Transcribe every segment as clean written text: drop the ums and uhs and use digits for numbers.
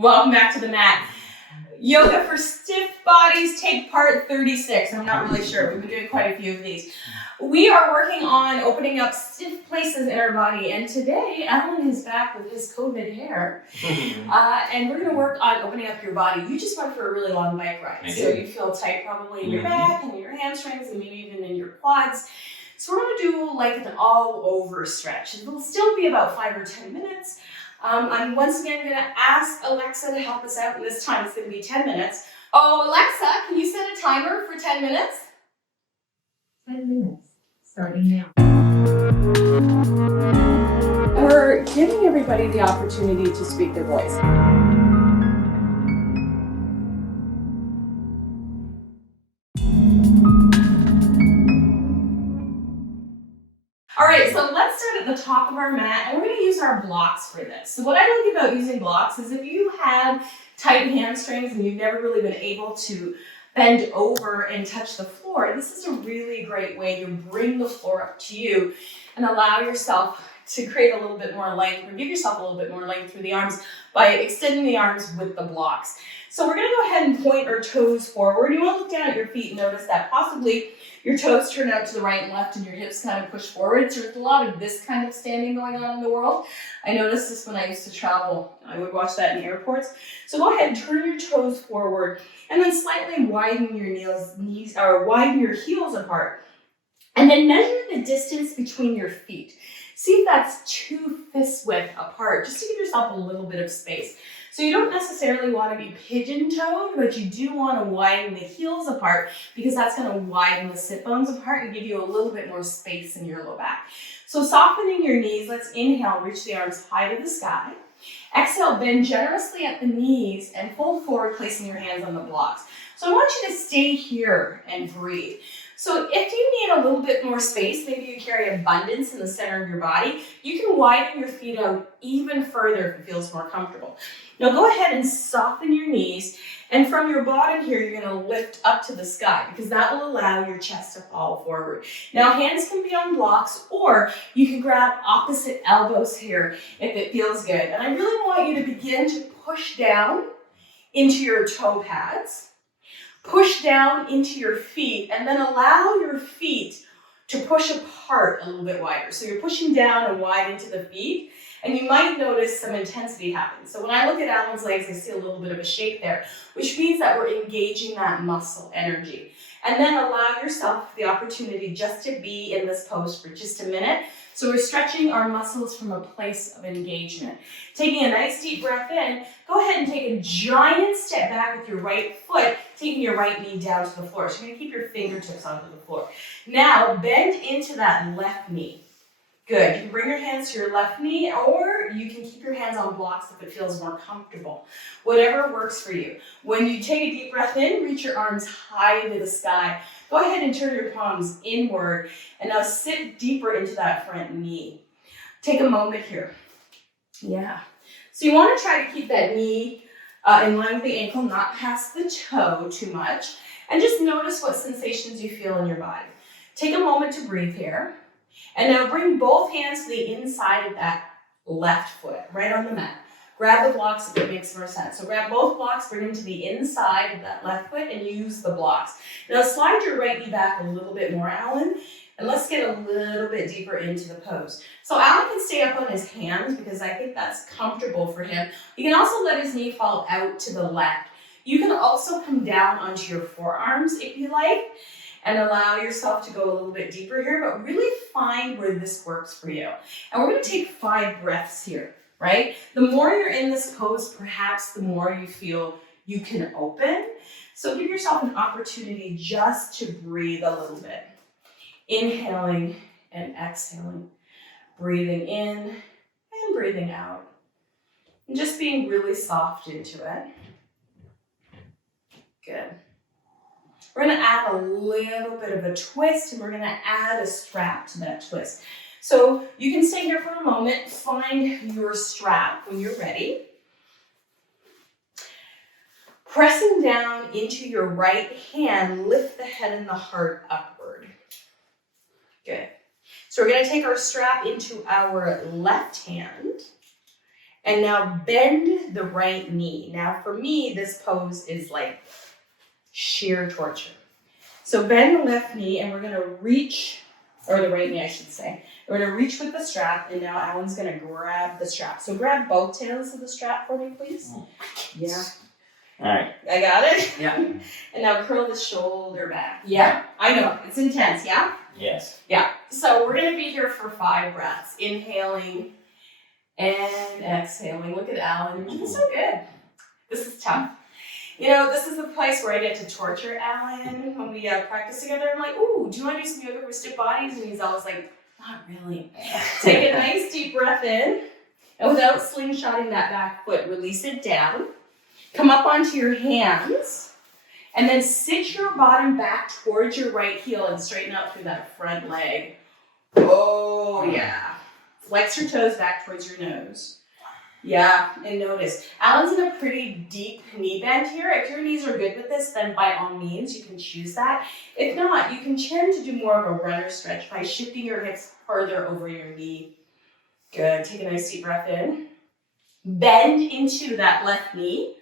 Welcome back to the mat. Yoga for stiff bodies, take part 36. I'm not really sure. We've been doing quite a few of these. We are working on opening up stiff places in our body. And today, Alan is back with his COVID hair. And we're going to work on opening up your body. You just went for a really long bike ride. So you feel tight probably in your back and your hamstrings and maybe even in your quads. So we're going to do like an all-over stretch. It'll still be about 5 or 10 minutes. I'm once again going to ask Alexa to help us out, and this time it's going to be 10 minutes. Oh, Alexa, can you set a timer for 10 minutes? 10 minutes, starting now. We're giving everybody the opportunity to speak their voice. All right, so let's start at the top of our mat, and we're going to use our blocks for this. So what I like about using blocks is if you have tight hamstrings and you've never really been able to bend over and touch the floor, this is a really great way to bring the floor up to you and allow yourself to create a little bit more length, or give yourself a little bit more length through the arms by extending the arms with the blocks. So we're going to go ahead and point our toes forward. You want to look down at your feet and notice that possibly your toes turn out to the right and left and your hips kind of push forward. So there's a lot of this kind of standing going on in the world. I noticed this when I used to travel. I would watch that in airports. So go ahead and turn your toes forward and then slightly widen your knees or widen your heels apart. And then measure the distance between your feet. See if that's 2 fist width apart, just to give yourself a little bit of space. So you don't necessarily want to be pigeon-toed, but you do want to widen the heels apart because that's going to widen the sit bones apart and give you a little bit more space in your low back. So softening your knees, let's inhale, reach the arms high to the sky. Exhale, bend generously at the knees and fold forward, placing your hands on the blocks. So I want you to stay here and breathe. So if you need a little bit more space, maybe you carry abundance in the center of your body, you can widen your feet out even further if it feels more comfortable. Now go ahead and soften your knees, and from your bottom here, you're going to lift up to the sky because that will allow your chest to fall forward. Now hands can be on blocks, or you can grab opposite elbows here if it feels good. And I really want you to begin to push down into your toe pads. Push down into your feet and then allow your feet to push apart a little bit wider. So you're pushing down and wide into the feet, and you might notice some intensity happen. So when I look at Alan's legs, I see a little bit of a shake there, which means that we're engaging that muscle energy. And then allow yourself the opportunity just to be in this pose for just a minute. So we're stretching our muscles from a place of engagement. Taking a nice deep breath in, go ahead and take a giant step back with your right foot, taking your right knee down to the floor. So you're going to keep your fingertips onto the floor. Now bend into that left knee. Good. You can bring your hands to your left knee, or you can keep your hands on blocks if it feels more comfortable. Whatever works for you. When you take a deep breath in, reach your arms high to the sky. Go ahead and turn your palms inward, and now sit deeper into that front knee. Take a moment here. Yeah. So you want to try to keep that knee in line with the ankle, not past the toe too much, and just notice what sensations you feel in your body. Take a moment to breathe here. And now bring both hands to the inside of that left foot, right on the mat. Grab the blocks if it makes more sense. So grab both blocks, bring them to the inside of that left foot, and use the blocks. Now slide your right knee back a little bit more, Alan, and let's get a little bit deeper into the pose. So Alan can stay up on his hands because I think that's comfortable for him. You can also let his knee fall out to the left. You can also come down onto your forearms if you like, and allow yourself to go a little bit deeper here, but really find where this works for you. And we're going to take 5 breaths here, right? The more you're in this pose, perhaps the more you feel you can open. So give yourself an opportunity just to breathe a little bit. Inhaling and exhaling. Breathing in and breathing out. And just being really soft into it. Good. We're going to add a little bit of a twist, and we're going to add a strap to that twist. So you can stay here for a moment, find your strap when you're ready. Pressing down into your right hand, lift the head and the heart upward. Good. So we're going to take our strap into our left hand, And now bend the right knee. Now for me, this pose is like sheer torture. So bend the left knee and we're gonna reach, or the right knee I should say. We're gonna reach with the strap and now Alan's gonna grab the strap. So grab both tails of the strap for me, please. Yeah. All right. I got it? Yeah. And now curl the shoulder back. Yeah, I know, it's intense, yeah? Yes. Yeah, so we're gonna be here for 5 breaths. Inhaling and exhaling. Look at Alan, you're doing so good. This is tough. You know, this is the place where I get to torture Alan when we practice together. I'm like, ooh, do you want to do some yoga for stiff bodies? And he's always like, not really. Take a nice deep breath in. And without slingshotting that back foot, release it down. Come up onto your hands. And then sit your bottom back towards your right heel and straighten out through that front leg. Oh, yeah. Flex your toes back towards your nose. Yeah, and notice, Alan's in a pretty deep knee bend here. If your knees are good with this, then by all means, you can choose that. If not, you can tend to do more of a runner stretch by shifting your hips further over your knee. Good, take a nice deep breath in. Bend into that left knee.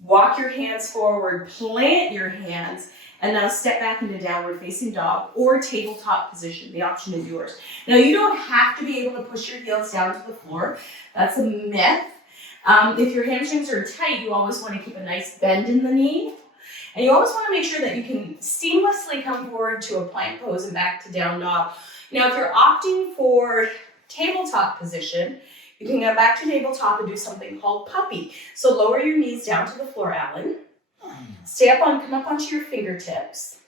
Walk your hands forward, plant your hands, and now step back into downward facing dog or tabletop position. The option is yours. Now you don't have to be able to push your heels down to the floor. That's a myth. If your hamstrings are tight, you always want to keep a nice bend in the knee. And you always want to make sure that you can seamlessly come forward to a plank pose and back to down dog. Now if you're opting for tabletop position, you can go back to tabletop and do something called puppy. So lower your knees down to the floor, Alan. Come up onto your fingertips.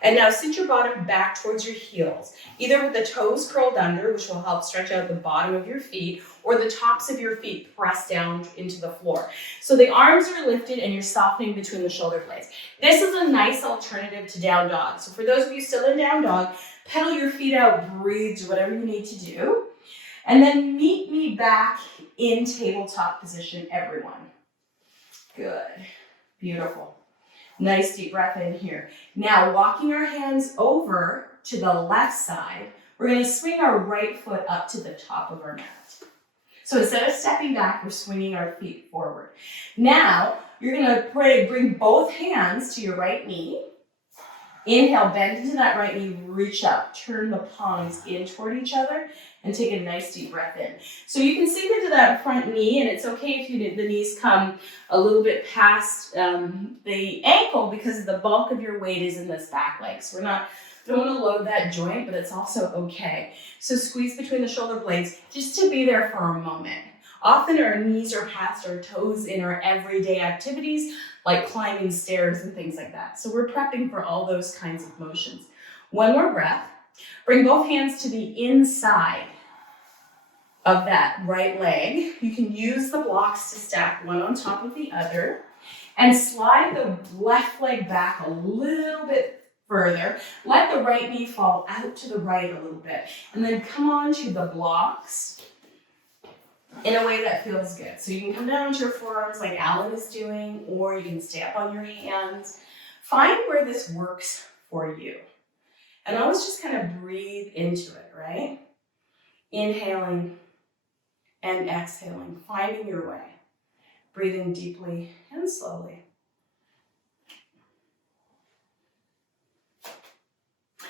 And now sit your bottom back towards your heels, either with the toes curled under, which will help stretch out the bottom of your feet, or the tops of your feet pressed down into the floor. So the arms are lifted and you're softening between the shoulder blades. This is a nice alternative to down dog. So for those of you still in down dog, pedal your feet out, breathe, do whatever you need to do. And then meet me back in tabletop position, everyone. Good. Beautiful. Nice deep breath in here. Now, walking our hands over to the left side, we're going to swing our right foot up to the top of our mat. So instead of stepping back, we're swinging our feet forward. Now, you're going to bring both hands to your right knee. Inhale, bend into that right knee, reach up, turn the palms in toward each other, and take a nice deep breath in. So you can sink into that front knee, and it's okay if the knees come a little bit past the ankle because the bulk of your weight is in this back leg. So don't want to load that joint, but it's also okay. So squeeze between the shoulder blades just to be there for a moment. Often our knees are past our toes in our everyday activities, like climbing stairs and things like that. So we're prepping for all those kinds of motions. One more breath. Bring both hands to the inside of that right leg. You can use the blocks to stack one on top of the other and slide the left leg back a little bit further. Let the right knee fall out to the right a little bit and then come on to the blocks in a way that feels good. So you can come down to your forearms like Alan is doing, or you can stay up on your hands. Find where this works for you. And always just kind of breathe into it, right? Inhaling and exhaling, finding your way. Breathing deeply and slowly.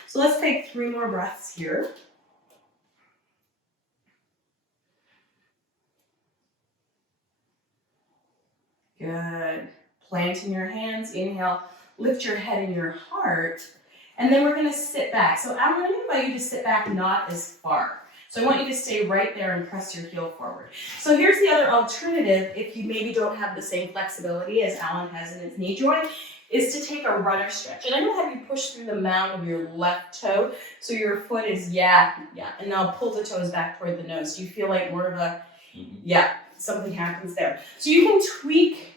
So let's take 3 more breaths here. Good. Planting your hands, inhale, lift your head and your heart, and then we're gonna sit back. So I'm gonna invite you to sit back not as far. So I want you to stay right there and press your heel forward. So here's the other alternative if you maybe don't have the same flexibility as Alan has in his knee joint, is to take a runner stretch. And I'm gonna have you push through the mound of your left toe so your foot is, and now pull the toes back toward the nose. Do you feel like more of a, something happens there. So you can tweak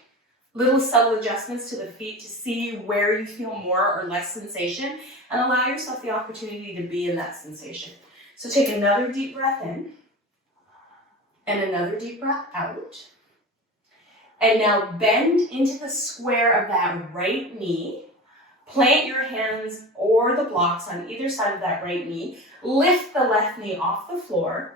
little subtle adjustments to the feet to see where you feel more or less sensation and allow yourself the opportunity to be in that sensation. So take another deep breath in and another deep breath out. And now bend into the square of that right knee. Plant your hands or the blocks on either side of that right knee. Lift the left knee off the floor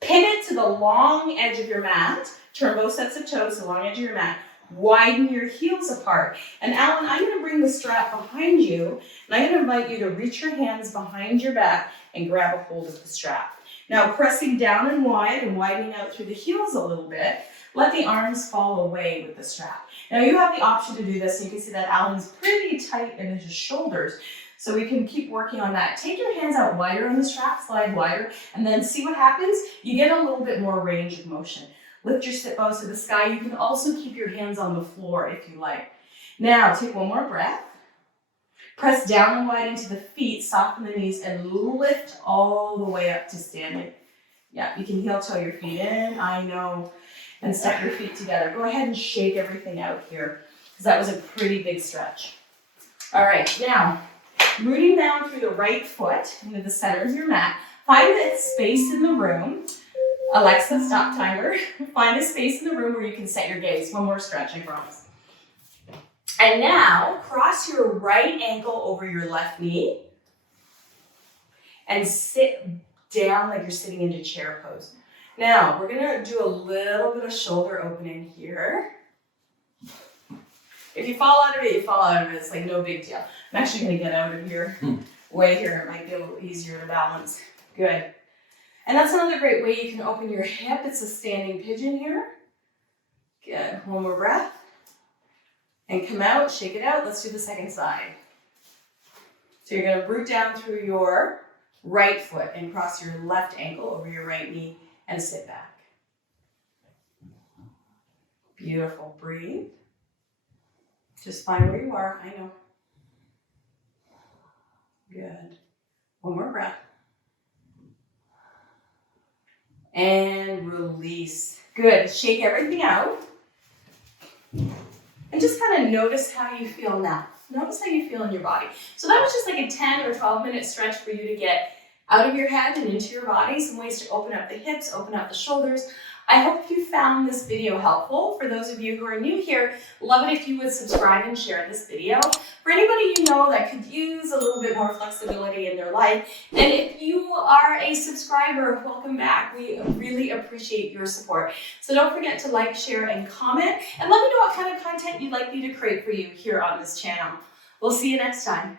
Pivot to the long edge of your mat. Turn both sets of toes to the long edge of your mat. Widen your heels apart. And Alan, I'm going to bring the strap behind you, and I'm going to invite you to reach your hands behind your back and grab a hold of the strap. Now, pressing down and wide and widening out through the heels a little bit, let the arms fall away with the strap. Now, you have the option to do this. You can see that Alan's pretty tight in his shoulders, so we can keep working on that. Take your hands out wider on the strap, slide wider, and then see what happens. You get a little bit more range of motion. Lift your sit bones to the sky. You can also keep your hands on the floor if you like. Now, take one more breath. Press down and wide into the feet, soften the knees, and lift all the way up to standing. Yeah, you can heel toe your feet in, I know, and step your feet together. Go ahead and shake everything out here, because that was a pretty big stretch. All right, now, rooting down through the right foot into the center of your mat. Find a space in the room. Alexa, stop timer. Find a space in the room where you can set your gaze. One more stretch, I promise. And now, cross your right ankle over your left knee and sit down like you're sitting into chair pose. Now, we're gonna do a little bit of shoulder opening here. If you fall out of it, you fall out of it. It's like no big deal. I'm actually gonna get out of here, way here. It might be a little easier to balance. Good. And that's another great way you can open your hip. It's a standing pigeon here. Good, one more breath. And come out, shake it out. Let's do the second side. So you're gonna root down through your right foot and cross your left ankle over your right knee and sit back. Beautiful, breathe. Just find where you are, I know. Good, one more breath. And release. Good, shake everything out. And just kind of notice how you feel now. Notice how you feel in your body. So that was just like a 10 or 12-minute stretch for you to get out of your head and into your body. Some ways to open up the hips, open up the shoulders. I hope you found this video helpful. For those of you who are new here, love it if you would subscribe and share this video. For anybody you know that could use a little bit more flexibility in their life, and if you are a subscriber, welcome back. We really appreciate your support. So don't forget to like, share, and comment, and let me know what kind of content you'd like me to create for you here on this channel. We'll see you next time.